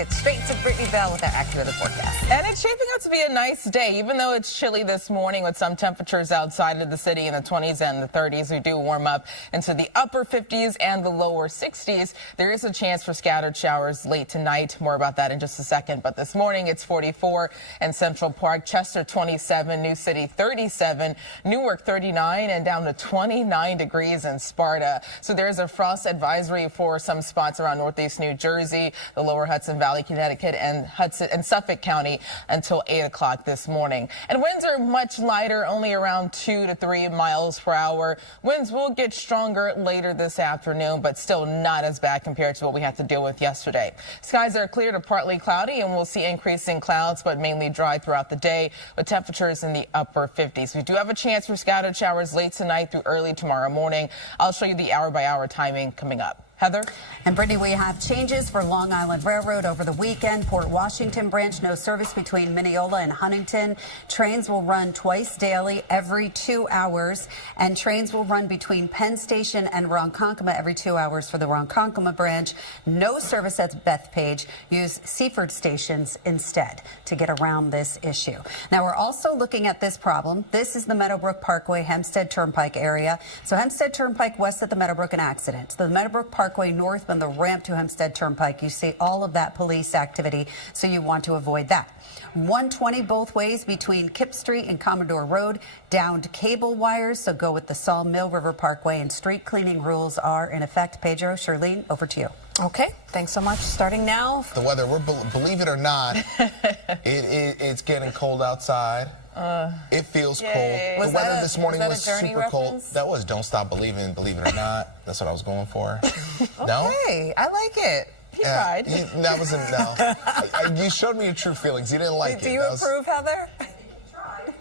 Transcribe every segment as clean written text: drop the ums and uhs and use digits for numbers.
get straight to Brittany with our accurate forecast. And it's shaping up to be a nice day, even though it's chilly this morning with some temperatures outside of the city in the 20s and the 30s. We do warm up into the upper 50s and the lower 60s. There is a chance for scattered showers late tonight. More about that in just a second. But this morning it's 44 in Central Park, Chester 27, New City 37, Newark 39, and down to 29 degrees in Sparta. So there's a frost advisory for some spots around northeast New Jersey, the lower Hudson Valley, Connecticut, and Suffolk County until 8 o'clock this morning. And winds are much lighter, only around 2 to 3 miles per hour. Winds will get stronger later this afternoon, but still not as bad compared to what we had to deal with yesterday. Skies are clear to partly cloudy, and we'll see increasing clouds, but mainly dry throughout the day with temperatures in the upper 50s. We do have a chance for scattered showers late tonight through early tomorrow morning. I'll show you the hour-by-hour timing coming up. Heather? And Brittany, we have changes for Long Island Railroad over the weekend. Port Washington branch, no service between Mineola and Huntington. Trains will run twice daily, every 2 hours. And trains will run between Penn Station and Ronkonkoma every 2 hours for the Ronkonkoma branch. No service at Bethpage. Use Seaford stations instead to get around this issue. Now, we're also looking at this problem. This is the Meadowbrook Parkway, Hempstead Turnpike area. So Hempstead Turnpike west of the Meadowbrook, an accident. The Meadowbrook Parkway north and the ramp to Hempstead Turnpike. You see all of that police activity, so you want to avoid that. 120 both ways between Kip Street and Commodore Road. Downed cable wires, so go with the Saw Mill River Parkway, and street cleaning rules are in effect. Pedro, Charlene, over to you. Okay, thanks so much. Starting now. The weather, believe it or not, it's getting cold outside. It feels cold. The weather this morning was super cold. That was Don't Stop Believing, Believe It or Not. That's what I was going for. No? Okay, I like it. He tried. That wasn't, no. You showed me your true feelings. You didn't like it. Do you approve, Heather?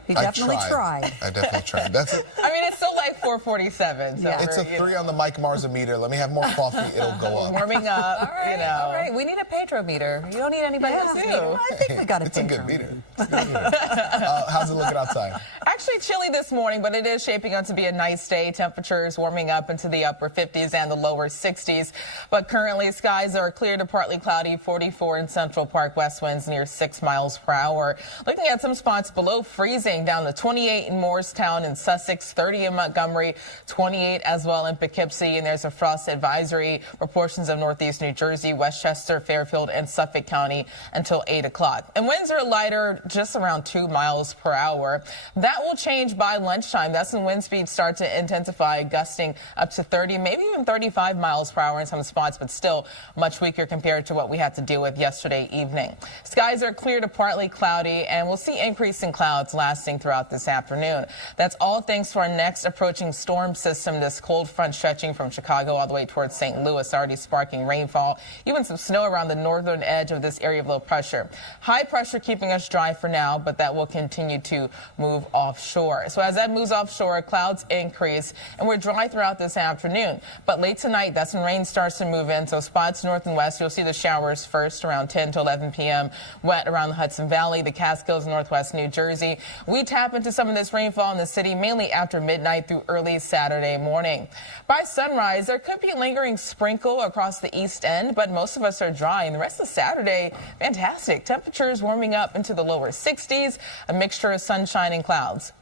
He definitely tried. I definitely tried. That's it. I mean, it's still like 4:47. So it's a 3 on the Mike Marza meter. Let me have more coffee. It'll go up. Warming up, all right, you know. All right, we need a Pedro meter. You don't need anybody else's meter. I think we got a It's a good meter. How's it looking outside? Actually chilly this morning, but it is shaping up to be a nice day. Temperatures warming up into the upper 50s and the lower 60s. But currently, skies are clear to partly cloudy, 44 in Central Park, west winds near 6 miles per hour. Looking at some spots below freezing, down to 28 in Morristown and Sussex, 30 in Montgomery, 28 as well in Poughkeepsie. And there's a frost advisory for portions of northeast New Jersey, Westchester, Fairfield, and Suffolk County until 8 o'clock. And winds are lighter, just around 2 miles per hour. That will change by lunchtime. That's when wind speeds start to intensify, gusting up to 30, maybe even 35 miles per hour in some spots, but still much weaker compared to what we had to deal with yesterday evening. Skies are clear to partly cloudy, and we'll see increasing clouds lasting throughout this afternoon. That's all thanks to our next approaching storm system, this cold front stretching from Chicago all the way towards St. Louis, already sparking rainfall, even some snow around the northern edge of this area of low pressure. High pressure keeping us dry for now, but that will continue to move offshore. So as that moves offshore, clouds increase, and we're dry throughout this afternoon. But late tonight, that's when rain starts to move in. So spots north and west, you'll see the showers first around 10 to 11 p.m. Wet around the Hudson Valley, the Catskills, northwest New Jersey. We tap into some of this rainfall in the city mainly after midnight through early Saturday morning. By sunrise, there could be a lingering sprinkle across the east end, but most of us are dry. And the rest of Saturday, fantastic. Temperatures warming up into the lower 60s, a mixture of sunshine and clouds.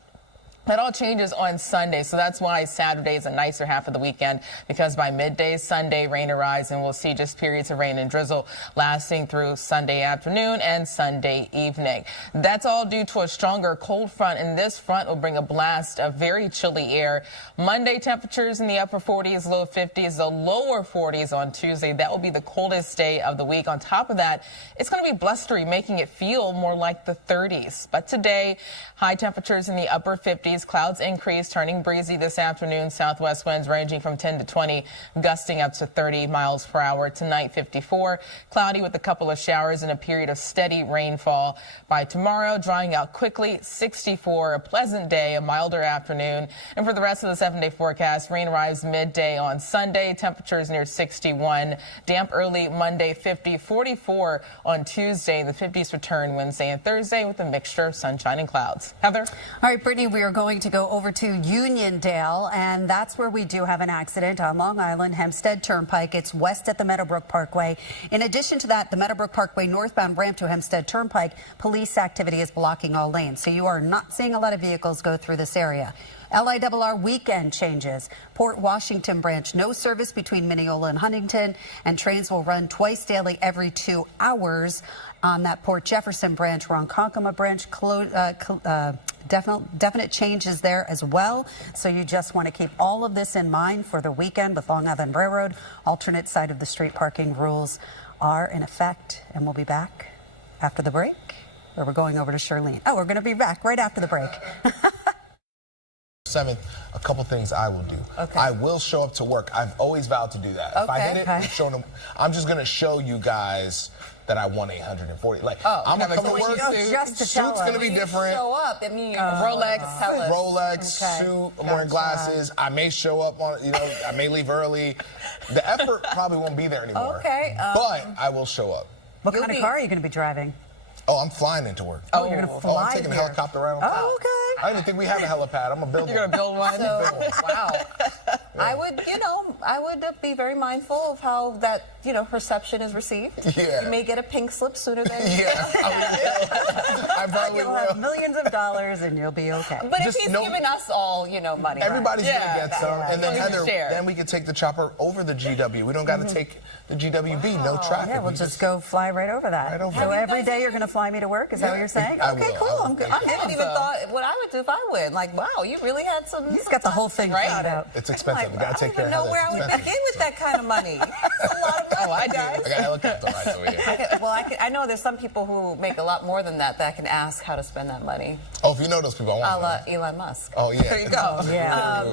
That all changes on Sunday, so that's why Saturday is a nicer half of the weekend, because by midday Sunday, rain arrives, and we'll see just periods of rain and drizzle lasting through Sunday afternoon and Sunday evening. That's all due to a stronger cold front, and this front will bring a blast of very chilly air. Monday, temperatures in the upper 40s, low 50s, the lower 40s on Tuesday. That will be the coldest day of the week. On top of that, it's going to be blustery, making it feel more like the 30s. But today, high temperatures in the upper 50s. Clouds increase, turning breezy this afternoon. Southwest winds ranging from 10 to 20, gusting up to 30 miles per hour. Tonight, 54. Cloudy with a couple of showers and a period of steady rainfall. By tomorrow, drying out quickly, 64. A pleasant day, a milder afternoon. And for the rest of the 7-day forecast, rain arrives midday on Sunday. Temperatures near 61. Damp early Monday, 50. 44 on Tuesday. The 50s return Wednesday and Thursday with a mixture of sunshine and clouds. Heather? All right, Brittany, we are going going to go over to Uniondale, and that's where we do have an accident on Long Island Hempstead Turnpike. It's west at the Meadowbrook Parkway. In addition to that, the Meadowbrook Parkway northbound ramp to Hempstead Turnpike, police activity is blocking all lanes. So you are not seeing a lot of vehicles go through this area. LIRR weekend changes. Port Washington branch, no service between Mineola and Huntington, and trains will run twice daily every 2 hours. On that Port Jefferson branch, Ronkonkoma branch, definite changes there as well. So you just want to keep all of this in mind for the weekend with Long Island Railroad. Alternate side of the street parking rules are in effect, and we'll be back after the break, where we're going over to Charlene. Oh, we're going to be back right after the break. 7th, a couple things I will do. Okay. I will show up to work. I've always vowed to do that. If I hit it, I'm showing them. I'm just going to show you guys that I won 840. Like, I'm going to come to work. Suit's going to be different. Show up. I mean, Rolex, suit, I'm wearing glasses. I may show up on, I may leave early. The effort probably won't be there anymore. Okay. But I will show up. What kind of car are you going to be driving? Oh, I'm flying into work. Oh, you're going to fly I'm taking a helicopter right on top. Oh, okay. I don't even think we have a helipad. I'm going to build one. You're going to build one? So, wow. I would be very mindful of how that, perception is received. Yeah. You may get a pink slip sooner than I probably You'll will. have millions of dollars and you'll be okay. But if he's giving us all, money. Everybody's going to get some. And then, We can Heather, share. then we can take the chopper over the GW. We don't got to take the GWB. No traffic. Yeah, we'll just go fly right over that. Right over So it. every day you're going to fly me to work? Is that what you're saying? I Okay, will. cool. I'm good. I haven't even thought what I would do if I win. Like, wow, you really had some. He's got the whole thing thought out. It's expensive. We got to take care of I don't even know Heather. where I would begin with that kind of money. That's a lot of money, guys. I got a helicopter right over here. I know there's some people who make a lot more than that can ask how to spend that money. Oh, if you know those people, I A want la them. Elon Musk. Oh, yeah. There you go. Yeah.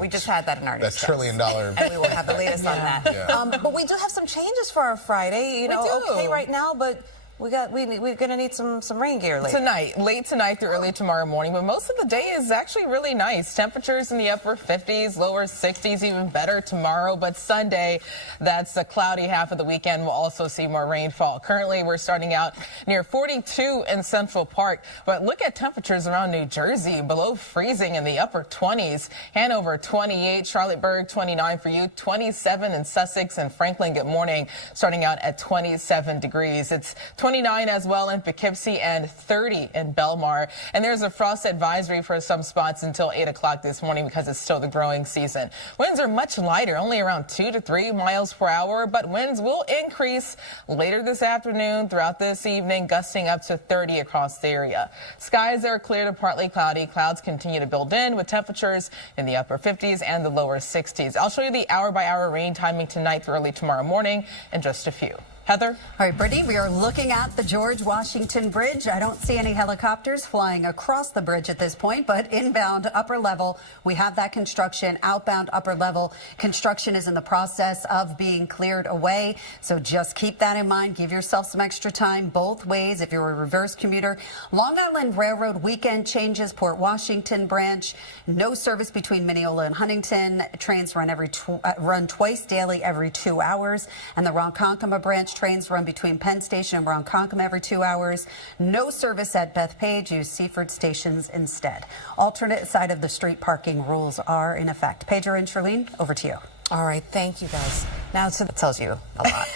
We just had that in our That's news. $1 trillion. And we will have the latest on that. Yeah. But we do have some changes for our Friday. We do. Okay right now, but we're gonna need some rain gear later. Late tonight through early tomorrow morning, but most of the day is actually really nice. Temperatures in the upper 50s, lower 60s, even better tomorrow. But Sunday, that's the cloudy half of the weekend. We'll also see more rainfall. Currently, we're starting out near 42 in Central Park, but look at temperatures around New Jersey, below freezing in the upper 20s. Hanover 28, Charlottesburg 29 for you, 27 in Sussex and Franklin. Good morning, starting out at 27 degrees. It's 29 as well in Poughkeepsie and 30 in Belmar. And there's a frost advisory for some spots until 8 o'clock this morning because it's still the growing season. Winds are much lighter, only around 2 to 3 miles per hour, but winds will increase later this afternoon, throughout this evening, gusting up to 30 across the area. Skies are clear to partly cloudy. Clouds continue to build in with temperatures in the upper 50s and the lower 60s. I'll show you the hour-by-hour rain timing tonight through early tomorrow morning in just a few. Heather? All right, Brittany, we are looking at the George Washington Bridge. I don't see any helicopters flying across the bridge at this point, but inbound upper level, we have that construction. Outbound upper level construction is in the process of being cleared away. So just keep that in mind. Give yourself some extra time both ways if you're a reverse commuter. Long Island Railroad weekend changes. Port Washington branch, no service between Mineola and Huntington. Trains run twice daily every 2 hours. And the Ronkonkoma branch, trains run between Penn Station and Ronkonkoma every 2 hours. No service at Bethpage. Use Seaford stations instead. Alternate side of the street parking rules are in effect. Pedro and Charlene, over to you. All right, thank you guys. Now, so that tells you a lot.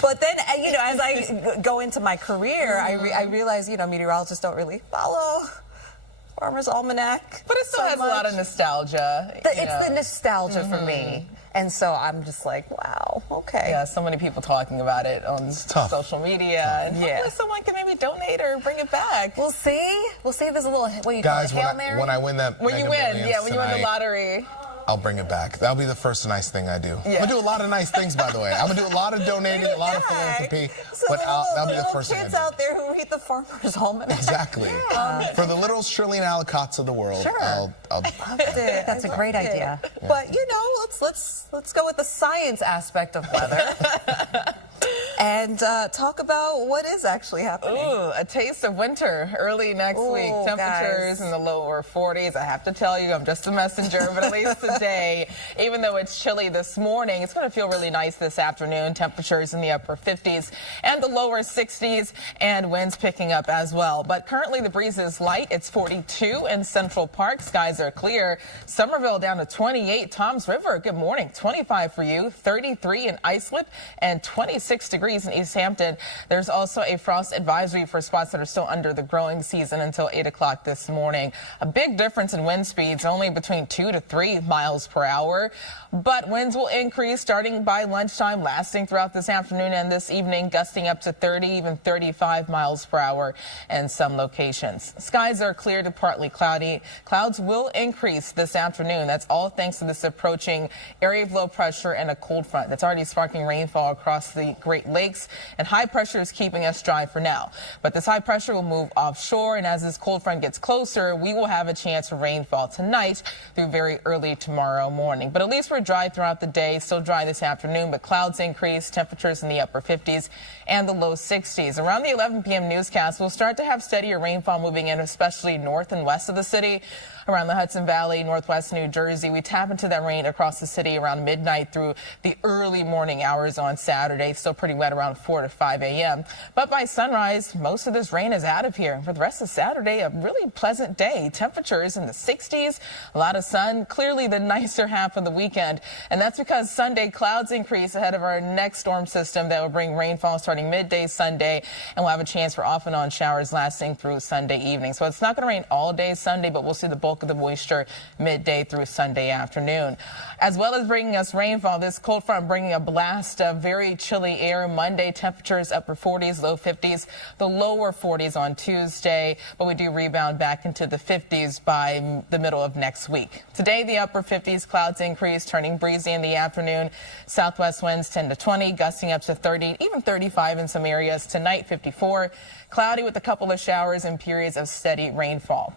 But then, as I go into my career, I realize, meteorologists don't really follow Farmer's Almanac. But it still has a lot of nostalgia. It's the nostalgia for me. And so I'm just like, wow, okay. Yeah, so many people talking about it on social media. And hopefully someone can maybe donate or bring it back. We'll see. We'll see if there's a little, what you Guys, call it, Hail Mary? when I win that When you win the lottery. I'll bring it back. That'll be the first nice thing I do. I'm going to do a lot of nice things, by the way. I'm going to do a lot of donating, a lot of philanthropy. So but that'll be the first thing I do. kids out there who read the Farmer's Almanac. Exactly. For the little Shirley Alcotts of the world, Sure. I'll That's a great idea. But let's go with the science aspect of weather. and talk about what is actually happening. Ooh, a taste of winter early next week. Temperatures in the lower 40s. I have to tell you, I'm just a messenger, but at least today, even though it's chilly this morning, it's going to feel really nice this afternoon. Temperatures in the upper 50s and the lower 60s, and winds picking up as well. But currently the breeze is light. It's 42 in Central Park. Skies are clear. Somerville down to 28. Toms River, good morning. 25 for you. 33 in Islip and 26 degrees in East Hampton. There's also a frost advisory for spots that are still under the growing season until 8 o'clock this morning. A big difference in wind speeds, only between 2 to 3 miles per hour. But winds will increase starting by lunchtime, lasting throughout this afternoon and this evening, gusting up to 30, even 35 miles per hour in some locations. Skies are clear to partly cloudy. Clouds will increase this afternoon. That's all thanks to this approaching area of low pressure and a cold front that's already sparking rainfall across the Great Lakes, and high pressure is keeping us dry for now. But this high pressure will move offshore, and as this cold front gets closer, we will have a chance for rainfall tonight through very early tomorrow morning. But at least we're dry throughout the day, still dry this afternoon, but clouds increase, temperatures in the upper 50s and the low 60s. Around the 11 p.m. newscast, we'll start to have steadier rainfall moving in, especially north and west of the city. Around the Hudson Valley, northwest New Jersey, we tap into that rain across the city around midnight through the early morning hours on Saturday. Still pretty wet around 4 to 5 a.m. But by sunrise, most of this rain is out of here. For the rest of Saturday, a really pleasant day. Temperatures in the 60s, a lot of sun, clearly the nicer half of the weekend. And that's because Sunday clouds increase ahead of our next storm system that will bring rainfall starting midday Sunday, and we'll have a chance for off and on showers lasting through Sunday evening. So it's not going to rain all day Sunday, but we'll see the bulk of the moisture midday through Sunday afternoon. As well as bringing us rainfall, this cold front bringing a blast of very chilly air. Monday temperatures upper 40s, low 50s, the lower 40s on Tuesday, but we do rebound back into the 50s by the middle of next week. Today, the upper 50s, clouds increase, turning breezy in the afternoon. Southwest winds 10 to 20, gusting up to 30, even 35 in some areas. Tonight, 54, cloudy with a couple of showers and periods of steady rainfall.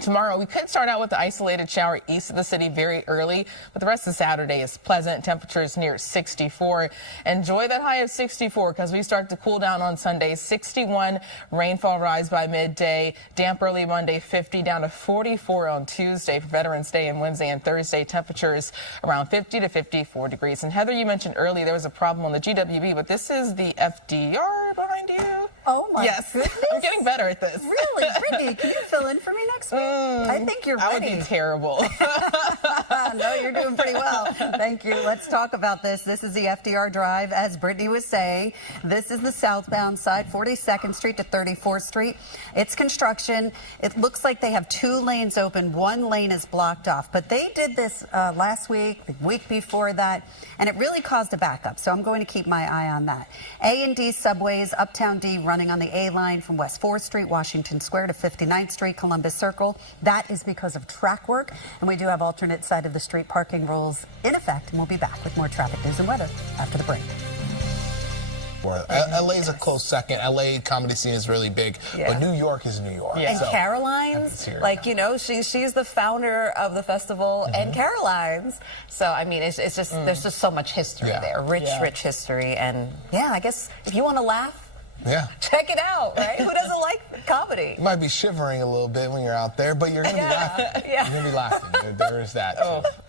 Tomorrow, we could start out with the isolated shower east of the city very early, but the rest of Saturday is pleasant. Temperatures near 64. Enjoy that high of 64 because we start to cool down on Sunday. 61, rainfall rise by midday. Damp early Monday, 50 down to 44 on Tuesday for Veterans Day, and Wednesday and Thursday temperatures around 50 to 54 degrees. And Heather, you mentioned earlier there was a problem on the GWB, but this is the FDR behind you. Oh my goodness. I'm getting better at this. Really? Brittany, can you fill in for me next week? I think you're ready. I would be terrible. No, you're doing pretty well. Thank you. Let's talk about this. This is the FDR Drive, as Brittany was saying. This is the southbound side, 42nd Street to 34th Street. It's construction. It looks like they have 2 lanes open. 1 lane is blocked off. But they did this last week, the week before that, and it really caused a backup. So I'm going to keep my eye on that. A&D subways, Uptown D running on the A line from West 4th Street, Washington Square to 59th Street, Columbus Circle. That is because of track work, and we do have alternate side of the street parking rules in effect, and we'll be back with more traffic news and weather after the break. LA is a close second. LA comedy scene is really big, but New York is New York. And so Caroline's, like, you know, she's the founder of the festival, and Caroline's. So I mean, it's just there's just so much history there, rich history, and I guess if you want to laugh, check it out, right? Who doesn't like comedy? You might be shivering a little bit when you're out there, but you're going to be laughing. You're going to be laughing. There is that.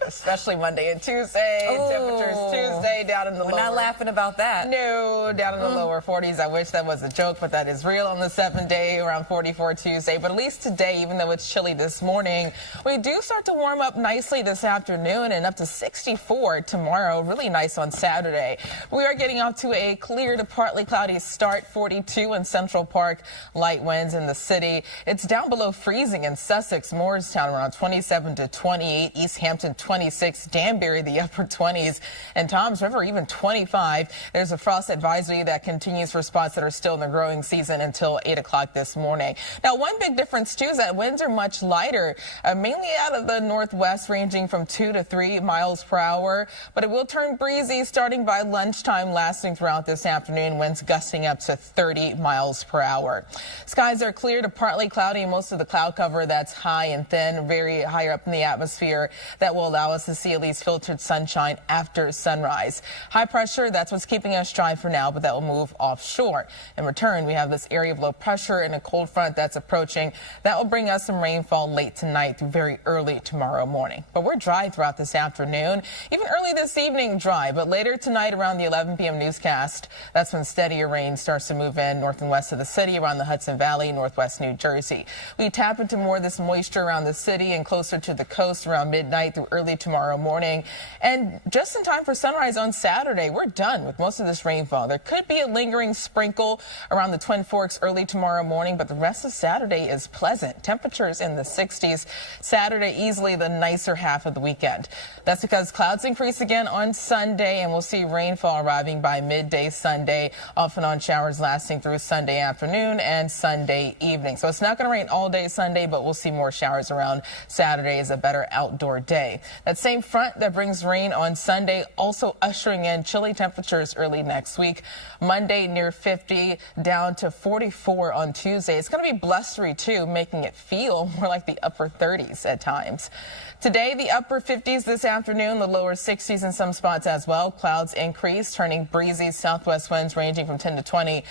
Especially Monday and Tuesday. Temperatures Tuesday down in the lower. We're not laughing about that. No, down in the lower 40s. I wish that was a joke, but that is real on the 7th day, around 44 Tuesday. But at least today, even though it's chilly this morning, we do start to warm up nicely this afternoon and up to 64 tomorrow. Really nice on Saturday. We are getting off to a clear to partly cloudy start. 42 in Central Park, light winds in the city. It's down below freezing in Sussex, Moorestown around 27 to 28, East Hampton 26, Danbury the upper 20s, and Toms River even 25. There's a frost advisory that continues for spots that are still in the growing season until 8 o'clock this morning. Now, one big difference too is that winds are much lighter, mainly out of the northwest, ranging from 2 to 3 miles per hour, but it will turn breezy starting by lunchtime, lasting throughout this afternoon. Winds gusting up to 30 miles per hour. Skies are clear to partly cloudy. Most of the cloud cover that's high and thin, very higher up in the atmosphere, that will allow us to see at least filtered sunshine after sunrise. High pressure, that's what's keeping us dry for now, but that will move offshore. In return, we have this area of low pressure and a cold front that's approaching. That will bring us some rainfall late tonight through very early tomorrow morning. But we're dry throughout this afternoon. Even early this evening, dry. But later tonight around the 11 p.m. newscast, that's when steadier rain starts to move in north and west of the city around the Hudson Valley, northwest New Jersey. We tap into more of this moisture around the city and closer to the coast around midnight through early tomorrow morning. And just in time for sunrise on Saturday, we're done with most of this rainfall. There could be a lingering sprinkle around the Twin Forks early tomorrow morning, but the rest of Saturday is pleasant. Temperatures in the 60s. Saturday easily the nicer half of the weekend. That's because clouds increase again on Sunday, and we'll see rainfall arriving by midday Sunday, off and on showers lasting through Sunday afternoon and Sunday evening. So it's not going to rain all day Sunday, but we'll see more showers around Saturday as a better outdoor day. That same front that brings rain on Sunday also ushering in chilly temperatures early next week. Monday near 50, down to 44 on Tuesday. It's going to be blustery too, making it feel more like the upper 30s at times. Today, the upper 50s this afternoon, the lower 60s in some spots as well. Clouds increase, turning breezy southwest winds ranging from 10 to 20,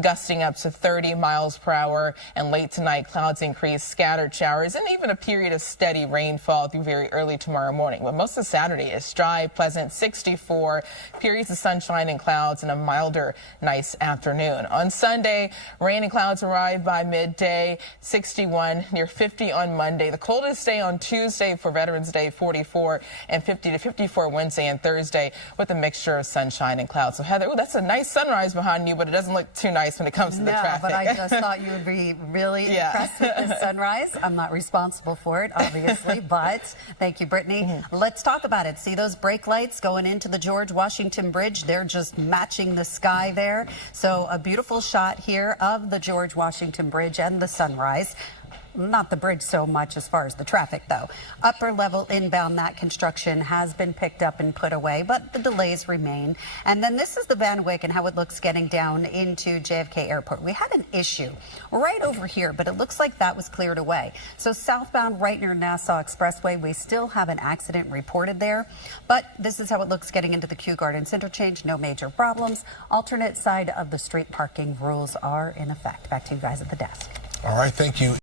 gusting up to 30 miles per hour. And late tonight, clouds increase, scattered showers, and even a period of steady rainfall through very early tomorrow morning. But most of Saturday is dry, pleasant, 64, periods of sunshine and clouds, and a milder, nice afternoon. On Sunday, rain and clouds arrive by midday, 61, near 50 on Monday. The coldest day on Tuesday for Veterans Day, 44, and 50 to 54 Wednesday and Thursday, with a mixture of sunshine and clouds. So Heather, that's a nice sunrise behind you, but it doesn't look too nice when it comes to the traffic. No, but I just thought you would be really impressed with this sunrise. I'm not responsible for it, obviously, but thank you, Brittany. Let's talk about it. See those brake lights going into the George Washington Bridge? They're just matching the sky there. So a beautiful shot here of the George Washington Bridge and the sunrise. Not the bridge so much as far as the traffic, though. Upper level inbound, that construction has been picked up and put away, but the delays remain. And then this is the Van Wyck and how it looks getting down into JFK Airport. We had an issue right over here, but it looks like that was cleared away. So southbound right near Nassau Expressway, we still have an accident reported there. But this is how it looks getting into the Kew Gardens interchange. No major problems. Alternate side of the street parking rules are in effect. Back to you guys at the desk. All right, thank you.